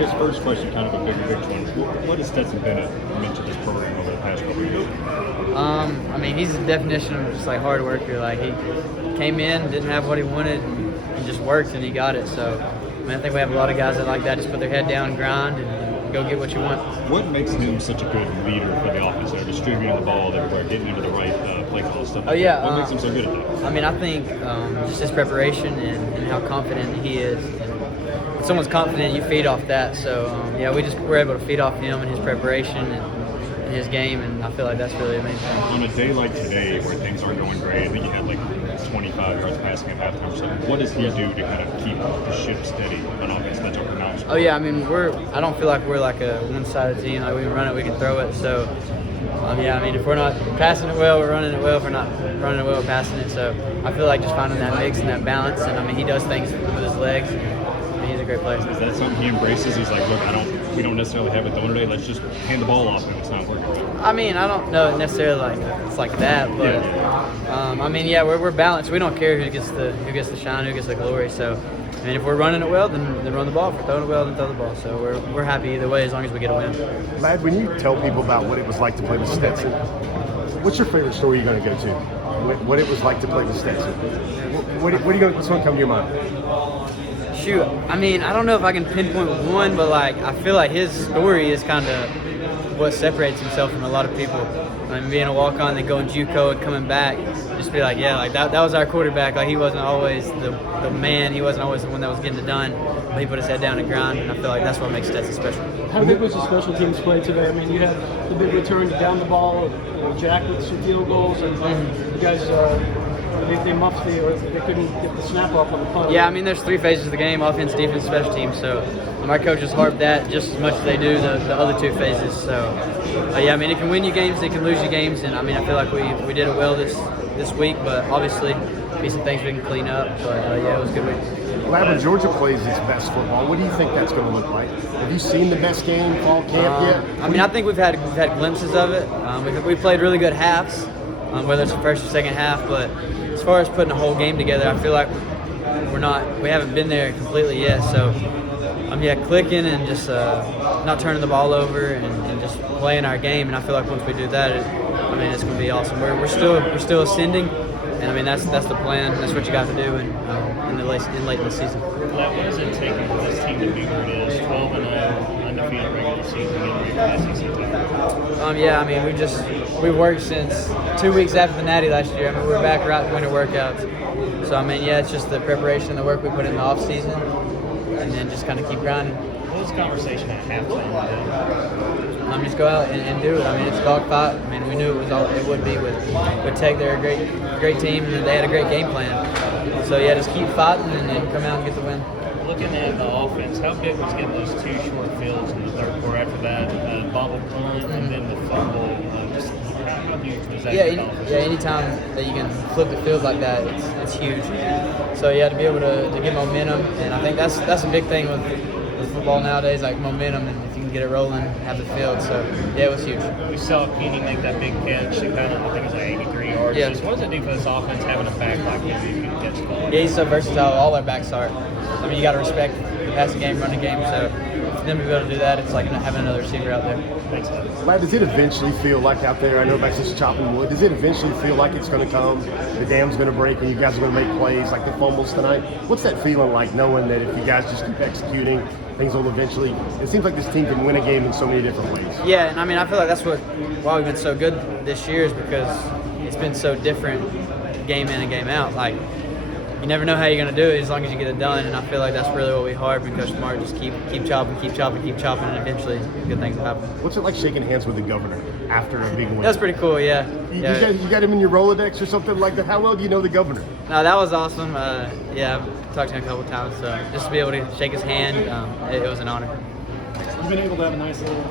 guess first question, kind of a bigger picture one. What has Stetson Bennett meant to this program over the past couple of years? I mean, he's the definition of just like hard worker. Like he came in, didn't have what he wanted, and just worked, and he got it. So, I mean, I think we have a lot of guys that like that. Just put their head down, grind, and go get what you want. What makes him such a good leader for the offense? They're distributing the ball everywhere, getting into the right play call stuff. Oh yeah. What makes him so good at that? I mean, I think just his preparation and how confident he is. And when someone's confident, you feed off that. So yeah, we're able to feed off him and his preparation and his game, and I feel like that's really amazing. On a day like today, where things aren't going great, I think you had like 25 yards passing at halftime or something. What does he do to kind of keep the ship steady on offense? That's what we're not. Oh yeah, I mean, I don't feel like we're like a one-sided team. Like we can run it, we can throw it. So yeah, I mean, if we're not passing it well, we're running it well. If we're not running it well, we're passing it. So I feel like just finding that mix and that balance. And I mean, he does things with his legs. And he's a great player. Is that something he embraces? He's like, look, we don't necessarily have it done today. Let's just hand the ball off if it's not working. I mean, I don't know necessarily like it's like that, but I mean, yeah, we're balanced. We don't care who gets the shine, who gets the glory. So, I mean, if we're running it well, then run the ball. If we're throwing it well, then throw the ball. So we're happy either way as long as we get a win. Ladd, when you tell people about what it was like to play with Stetson, what's your favorite story you're going to go to? What it was like to play with Stetson? What's going to come to your mind? Shoot, I mean, I don't know if I can pinpoint one, but like I feel like his story is kind of what separates himself from a lot of people. I mean, being a walk-on, then going JUCO and coming back, just be like, yeah, like that was our quarterback. Like he wasn't always the man. He wasn't always the one that was getting it done. But he put his head down and grind, and I feel like that's what makes Stetson special. How big was the special teams play today? I mean, you had the big return down the ball, Jack with some field goals, and you guys. They muffed or they couldn't get the snap off on the punt. Yeah, I mean, there's three phases of the game: offense, defense, special teams. So my coaches harp that just as much as they do the other two phases. So yeah, I mean, it can win you games, it can lose you games, and I mean, I feel like we did it well this week, but obviously be some things we can clean up. But yeah, it was a good week. Ladd, when Georgia plays its best football, what do you think that's going to look like? Have you seen the best game fall camp yet? I mean, I think we've had glimpses of it. We played really good halves, whether it's the first or second half, but as far as putting a whole game together, I feel like we haven't been there completely yet. So, clicking and just not turning the ball over and just playing our game. And I feel like once we do that, it's going to be awesome. We're still ascending, and I mean that's the plan. That's what you got to do in late in the season. What does it take for this team to be where it is? 12-0, undefeated regular season, getting ready for SEC title. Yeah, I mean we worked since 2 weeks after the Natty last year. I mean we were back right in winter workouts. So I mean it's just the preparation, the work we put in the off season, and then just kind of keep grinding. What was the conversation at halftime? Just go out and do it. I mean it's a dogfight. I mean we knew it would be with Tech. They're a great team and they had a great game plan. So yeah, just keep fighting and then come out and get the win. Looking at the offense, how big was getting those two short fields in the third quarter after that bobble punt and then the fumble? How huge was that? Anytime that you can flip the field like that, it's huge. So yeah, to be able to get momentum, and I think that's a big thing with football nowadays, like momentum, and if you can get it rolling, have the field. So yeah, it was huge. We saw Keeney make that big catch. I think it was like 83 yards. Yeah. What does it do for this offense having a back like him who can catch the ball? Yeah, he's so versatile. All our backs are. I mean, you got to respect the passing game, running game. So for them to be able to do that, it's like having another receiver out there. Thanks, Ladd, does it eventually feel like out there, I know back since chopping wood, does it eventually feel like it's going to come, the dam's going to break, and you guys are going to make plays like the fumbles tonight? What's that feeling like, knowing that if you guys just keep executing, things will eventually, it seems like this team can win a game in so many different ways. Yeah, and I mean, I feel like that's why we've been so good this year is because it's been so different game in and game out. Like, you never know how you're going to do it as long as you get it done, and I feel like that's really what we hard and Coach Smart just keep chopping, and eventually good things will happen. What's it like shaking hands with the governor after a big win? That's pretty cool, yeah. You got him in your Rolodex or something like that? How well do you know the governor? No, that was awesome. I've talked to him a couple times, so just to be able to shake his hand, it was an honor. You've been able to have a nice little